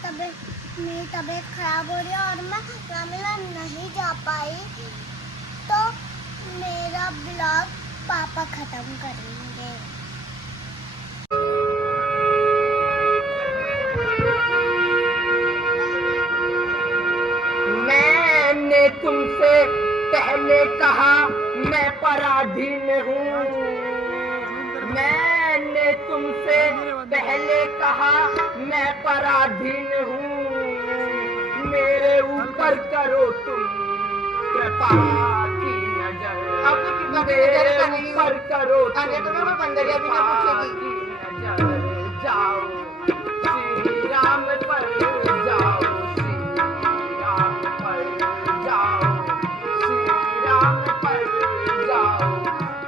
मेरी तबीयत खराब हो रही है और मैं रामलीला नहीं जा पाई, तो मेरा ब्लॉग पापा खत्म करेंगे। मैंने तुमसे पहले कहा मैं पराधीन हूँ। मैंने तुमसे पहले कहा मैं पराधीन हूँ। मेरे ऊपर करो तुम कृपा की नजर। मेरे ऊपर करो जाओ श्री राम पर जाओ, श्री राम पर जाओ, श्री राम पर जाओ,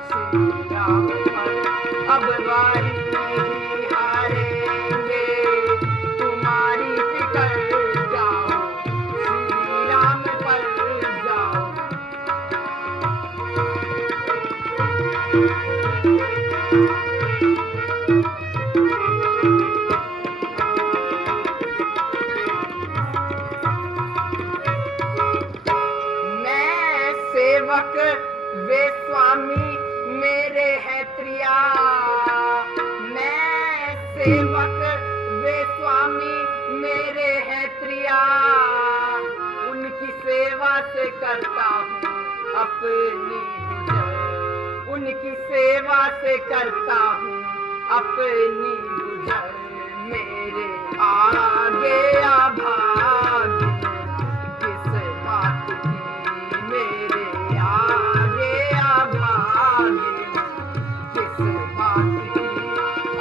श्री राम पर। अब बारी हारेंगे तुम्हारी फिकर, जाओ श्री राम पर जाओ। मैं सेवक वे स्वामी मेरे है प्रिया। मैं सेवक वे स्वामी मेरे है प्रिया। उनकी सेवा से करता हूँ अपनी गुजर। उनकी सेवा से करता हूँ अपनी गुजर। मेरे आगे अभागी किस बात की, मेरे आगे अभागी किस बात की।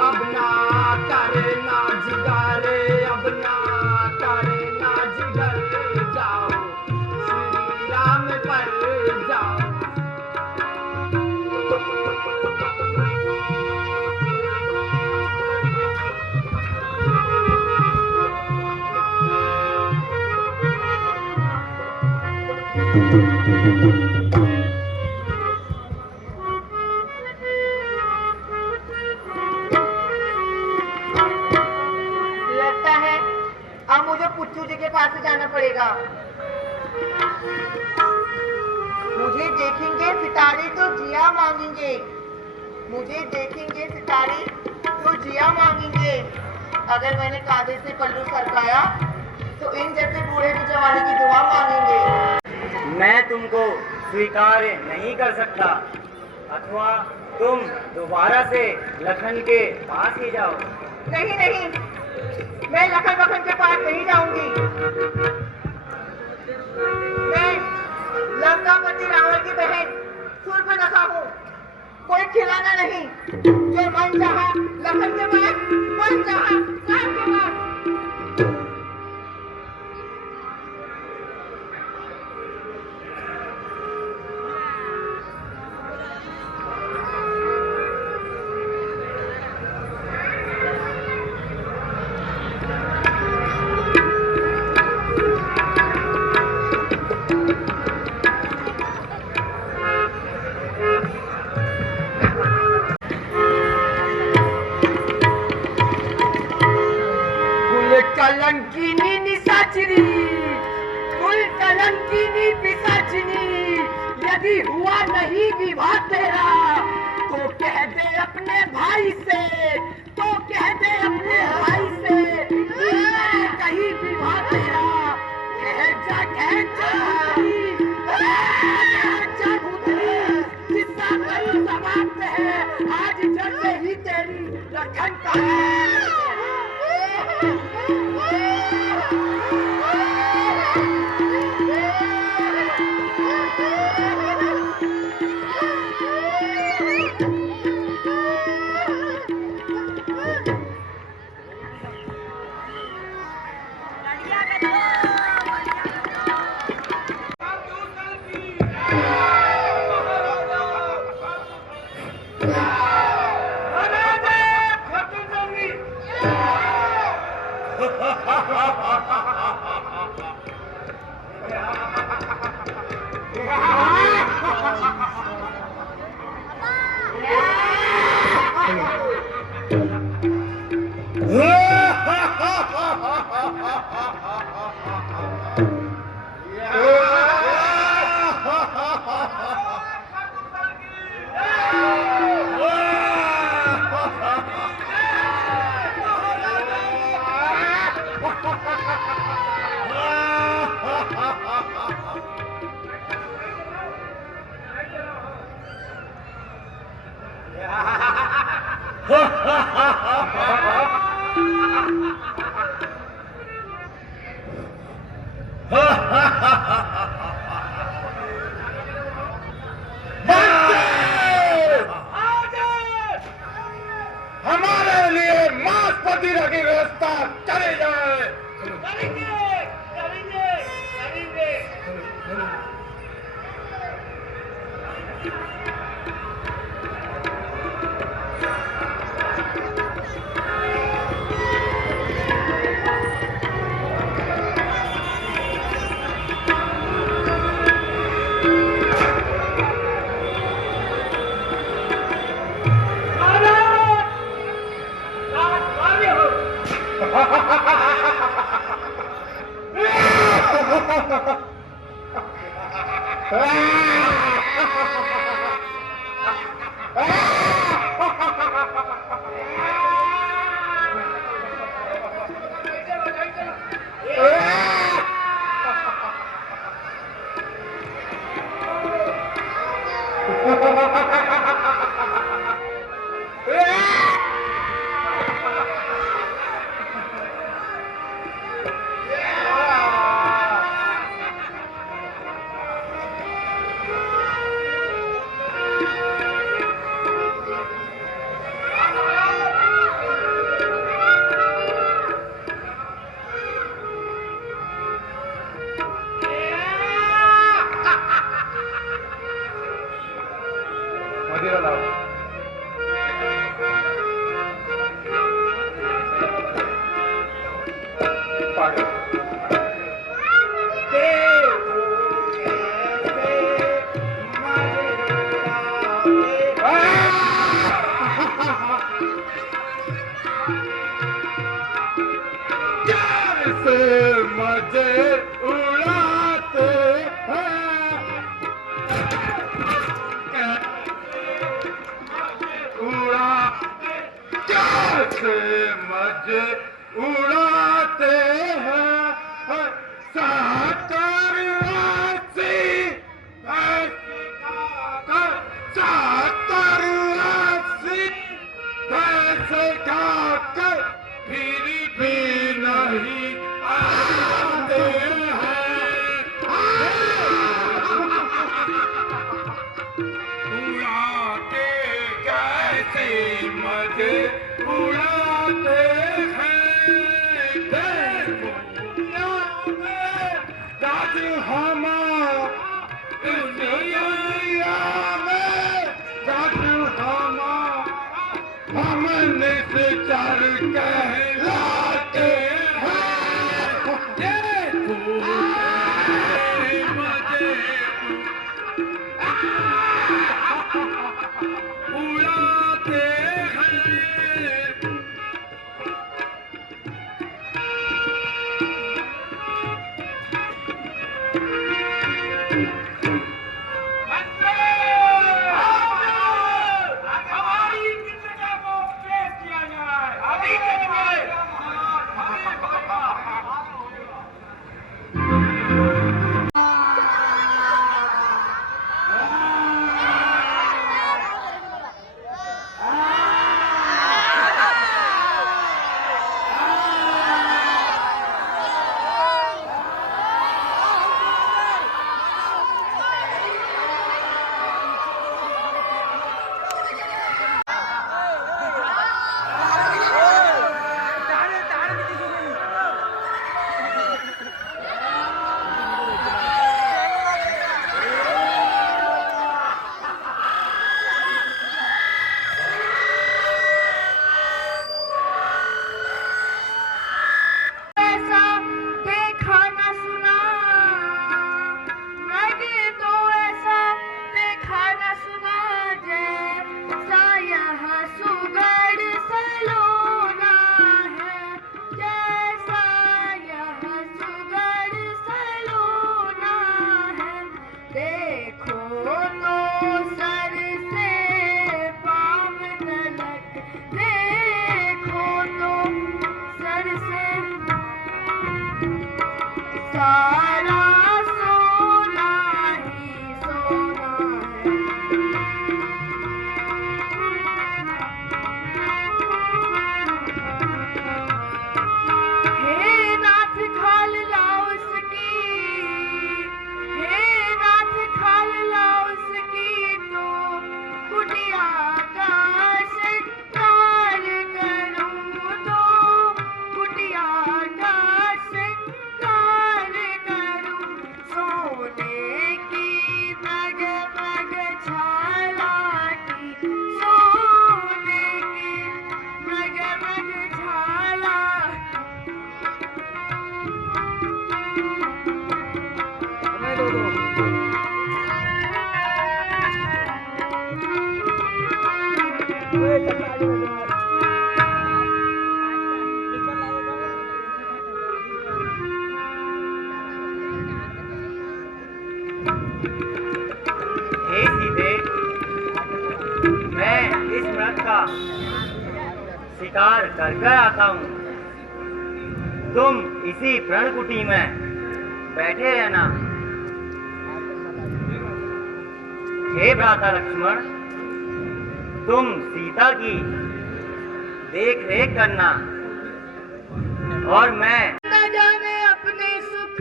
अब ना करना जिगर, अब ना करना जिगर, जाओ श्री राम पर जाओ। लगता है अब मुझे पुच्चू जी के पास ही जाना पड़ेगा। मुझे देखेंगे सितारे तो जिया मांगेंगे। मुझे देखेंगे सितारे तो जिया मांगेंगे। अगर मैंने कांधे से पल्लू सरकाया तो इन जैसे बूढ़े भी जवानी की दुआ मांगेंगे। मैं तुमको स्वीकार नहीं कर सकता, अथवा तुम दोबारा से लखन के पास ही जाओ। नहीं नहीं, मैं लखन बखन के पास नहीं जाऊंगी। मैं लंकापति रावण की बहन सूर्पनखा हूँ, कोई खिलाना नहीं। जो मन चाहा लखन के पास, मन चाहा राम के पास। कलंकिनी निशाचरी, कुल कलंकिनी पिशाचिनी। यदि हुआ नहीं विवाह तेरा तो कह दे अपने भाई से, तो कह दे अपने भाई से कहीं विवाह तेरा। कह जा जिसका कई समाप्त है आज जब से ही तेरी लखन का हमारे लिए मांसपति की व्यवस्था चली जाए। मदिरा लाओ। पानी। कैसे मजे उड़ाते हैं, कैसे मजे उड़ाते हैं सातरवासी, सातरवासी कैसे खाकर फिर भी नहीं आते हैं। उड़ाते कैसे मजे उड़ाते हैं, देखो दुनिया में राज हमारा, दुनिया में राज हमारा, हमने से चल कहलाते हैं। देखो मजे उड़ाते हैं। हमारी जिंदगी को पेश किया जाए। अभी के सारा सोना ही सोना है। हे नाथ खाल लाओ उसकी, हे नाथ खाल लाओ उसकी, तो कुटिया का श्रृंगार करूं, तो कुटिया का श्रृंगार करूं। सोने की मगमग झाला की, सोने की मगमग झाला। हे सीधे, मैं इस मृग का शिकार कर कर आता हूँ। तुम इसी प्रणकुटी में बैठे रहना। हे भ्राता लक्ष्मण, तुम सीता की देख रेख करना और मैं न जाने अपने सुख,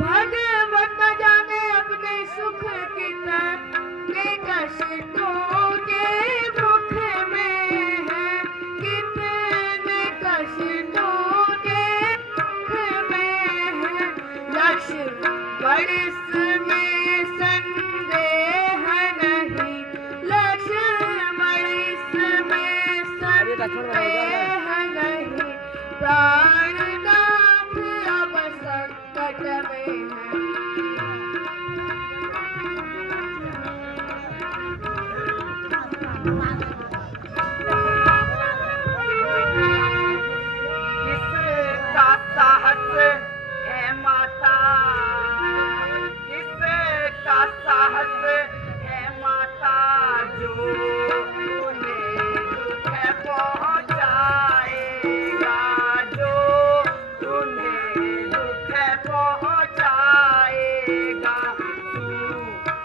भगवत न जाने अपने सुख, कितने कष्टों के मुख में है, कितने कष्टों के मुख में है। लक्ष्य बरस में संदेह नहीं, लक्ष्य बरस में संदेह नहीं। प्राणनाथ अब संकट में है। किसका साहस है माता, किसका साहस है माता, जो उन्हें दुख पहुंचाएगा, जो उन्हें दुख पहुंचाएगा।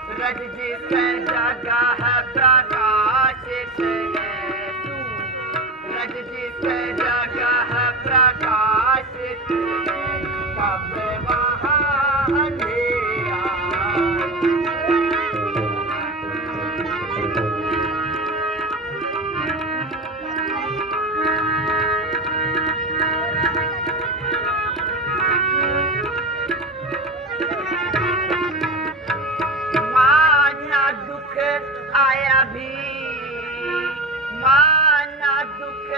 सूरज जिस जगह प्रकाशित है, सूरज जिस जगह प्रकाशित है, कब वहाँ अंधेरा। माना दुख आया भी, माना दुख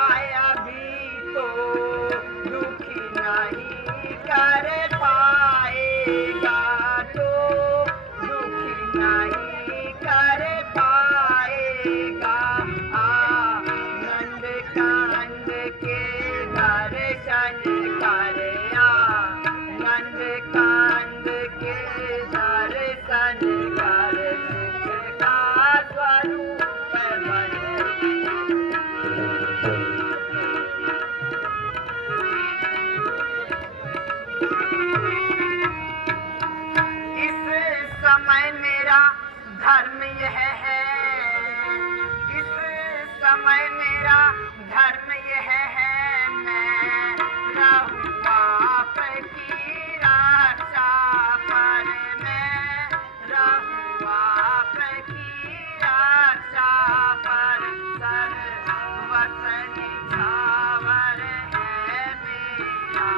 आया भी, तो दुखी नहीं कर पाएगा, तो दुखी नहीं कर पाएगा। आनंद कांद के दर्शन करे, आनंद कांद के दर्शन कर, सुख का स्वरूप बन। इस समय मेरा धर्म यह है, इस समय मेरा धर्म यह है, मैं रहूं आपकी रक्षा पर, मैं रहूं आपकी रक्षा पर। सर्वस निछावर है मेरा,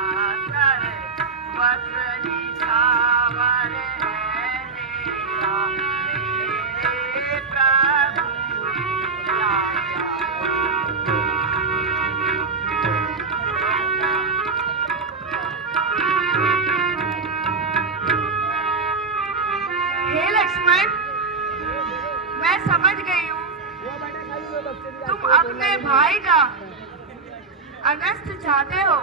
सर्वस निछावर है मेरा, मेरे प्रभु राजा। हे लक्ष्मण, मैं समझ गई हूँ तुम अपने भाई का अगस्त चाहते हो।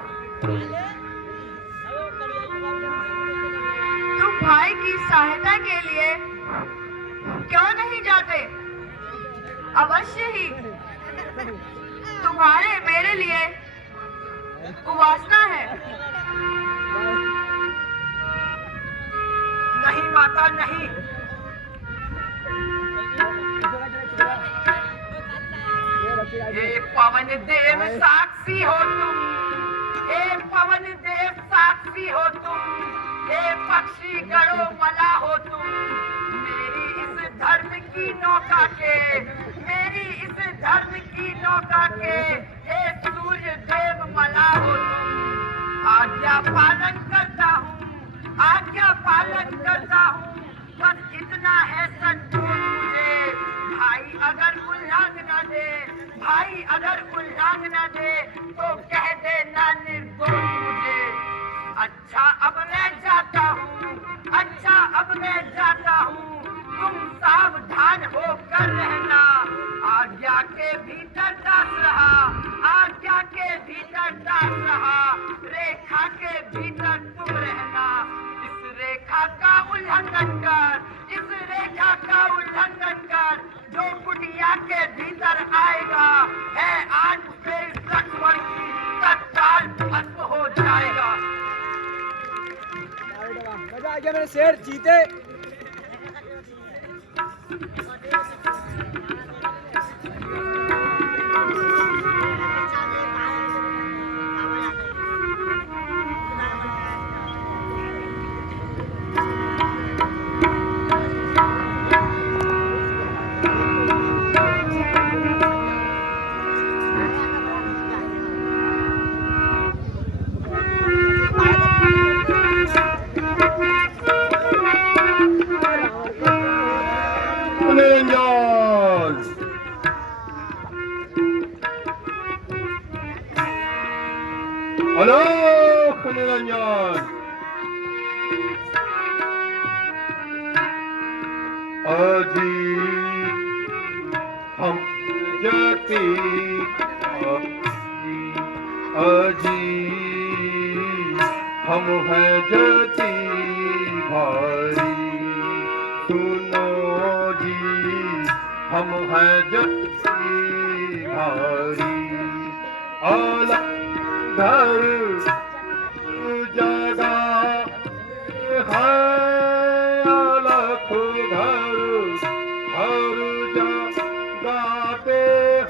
तुम भाई की सहायता के लिए क्यों नहीं जाते? अवश्य ही तुम्हारे मेरे लिए उवासना है। पवन देव साक्षी हो तुम, हे पवन देव साक्षी हो तुम, हे पक्षी गणों मला हो तुम, मेरी इस धर्म की नौका के, मेरी इस धर्म की नौका के, हे सूर्य देव मला हो तुम। आज्ञा पालन करता हूँ, आज्ञा पालन करता हूँ, बस इतना है संतोष मुझे। भाई अगर उल्लंघना दे, भाई अगर उल्लंघना दे तो कह देना निर्दोष मुझे। अच्छा अब मैं जाता हूँ, अच्छा अब मैं जाता हूँ, तुम सावधान होकर रहना। आज्ञा के भीतर दास रहा, आज्ञा के भीतर दास रहा, रेखा के भीतर तुम रहना। इस रेखा का उल्लंघन कर, इस रेखा का उल्लंघन कर, जो कुटिया के भीतर आएगा है आज से इस लक्ष्मण की तत्काल भस्म हो जाएगा। मजा आ गया मेरे शेर जीते। अलोक निरंजन अजी हम जति अजी हम हैं जति भारी सुनो जी हम हैं जति भारी आला घर जगा है अलख घर घर जगाते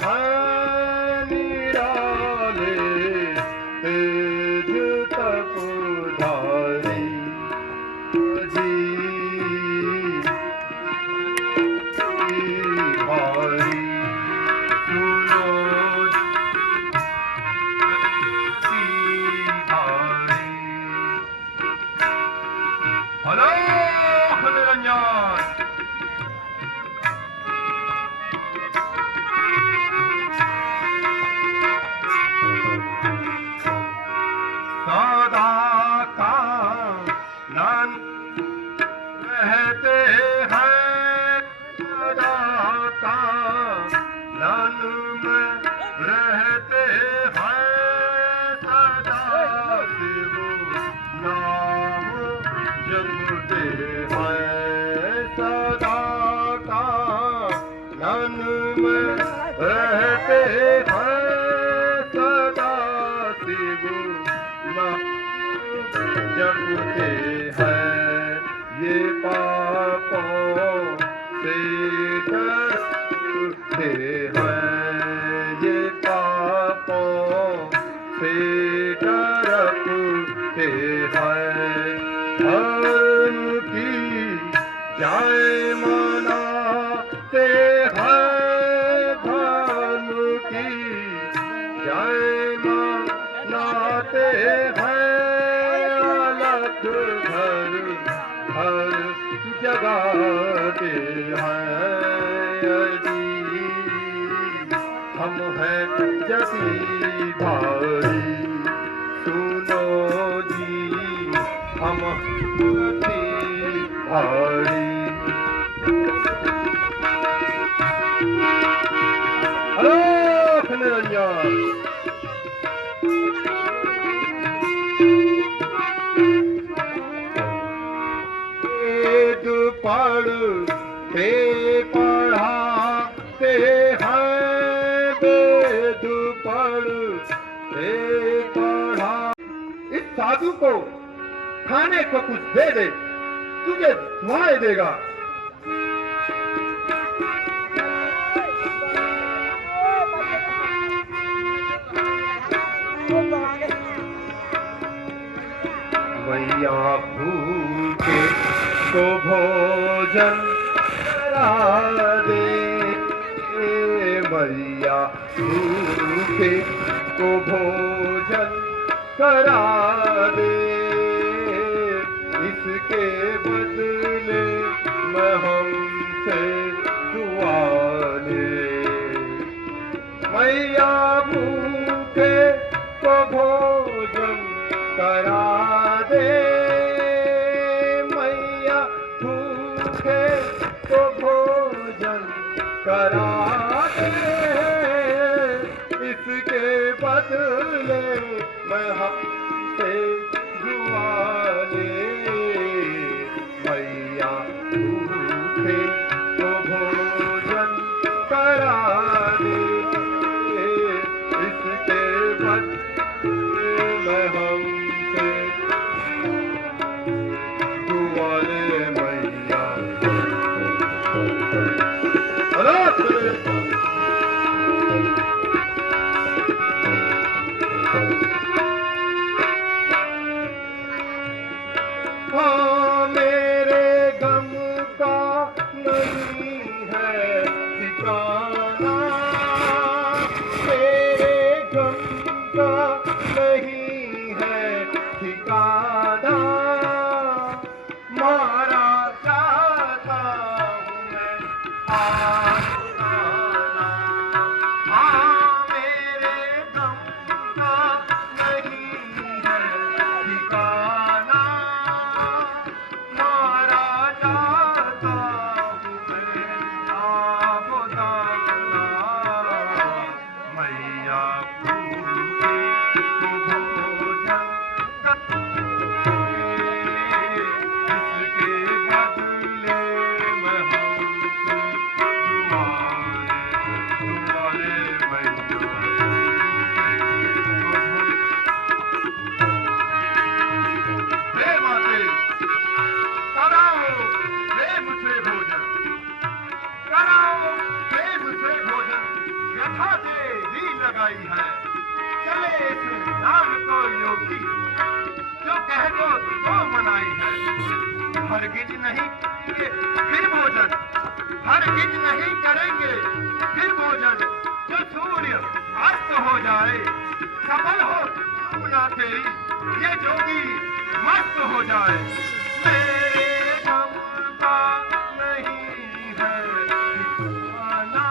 हैं निराले तेज तप धारी जी भारी सुनो हेलो निरंजन सदा का नन रहते हैं सदा का नन में रहते हैं सदा शिव नाम जपते हैं सदा का नन में रहते हैं सदा शिव नाम जपते हैं ये पापों से डरते हैं ये पापों से डरते हैं धर्म की जाए मनाते हैं धर्म की जाए मनाते हैं अलख घर हर जगाते हैं यदि हम हैं जति भारी सुनो जी हम जति भारी अलोक निरंजन वेद पढ़ते पढ़ाते हैं वेद पढ़ते पढ़ा इस साधु को खाने को कुछ दे दे तुझे दुआएं देगा मैया भूखे को भोजन करा दे, मैया भूखे को भोजन करा दे, इसके बदले मैं हमसे दुआ ले। मैया भूखे को भोजन करा दे, मैया भूखे को भोजन करा दे, इसके बदले मैं हमसे दुआ ले। मैया भूखे को भोजन करा दे, इसके बदले मैं हमसे दुआ ले। मैया हाँ, मेरे गम का नहीं है ठिकाना, मेरे गम का नहीं है ठिकाना, मारा जाता हूँ मैं आना। हाँ, मेरे गम का नहीं है ठिकाना, मारा जाता हूँ मैं आबोदाना। मैया भूखे को भोजन इसके बदले मैं हमसे दुआ ले। हे माते, कराओ प्रेम से भोजन, कराओ प्रेम से भोजन, व्यथा देवी लगाई है। चले इस नाम को योगी, जो कह दो तो मनाई है। हरगिज नहीं करेंगे फिर भोजन, हरगिज नहीं करेंगे फिर भोजन, जो सूर्य अस्त हो जाए, सफल हो कामना तेरी, ये जोगी मस्त हो जाए। मेरे गम का नहीं है ठिकाना,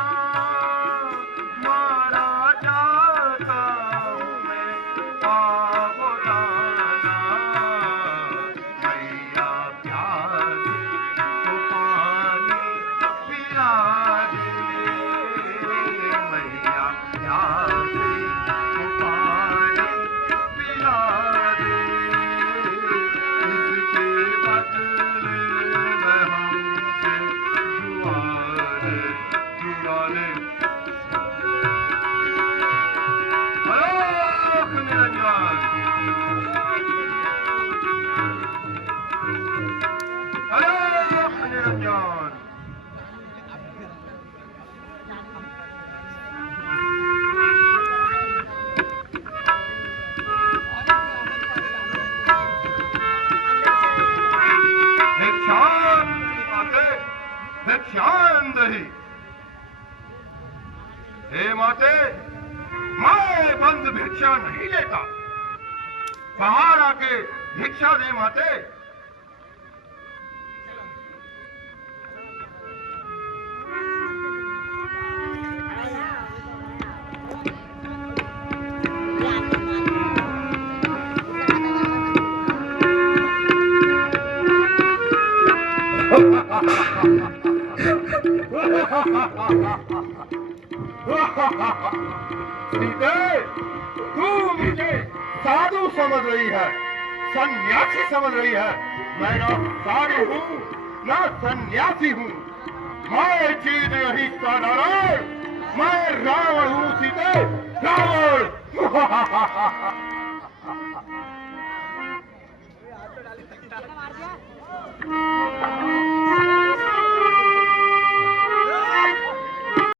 मारा जाता हूँ मैं आबोदाना। मैया प्यास को पानी पिला दे, मैया प्यास को पानी पिला दे, इसके बदले मैं हमसे दुआ ले। अलोक निरंजन, अलोक निरंजन। भिक्षान दही। हे माते, मैं बंद भिक्षा नहीं लेता, बाहर आके भिक्षा दे माते। सीते, तू मुझे साधु समझ रही है, सन्यासी समझ रही है। मैं ना साधु हूँ ना सन्यासी हूँ, मैं चीज रही नारायण, मैं रावण हूँ सीते, रावण। मार दिया।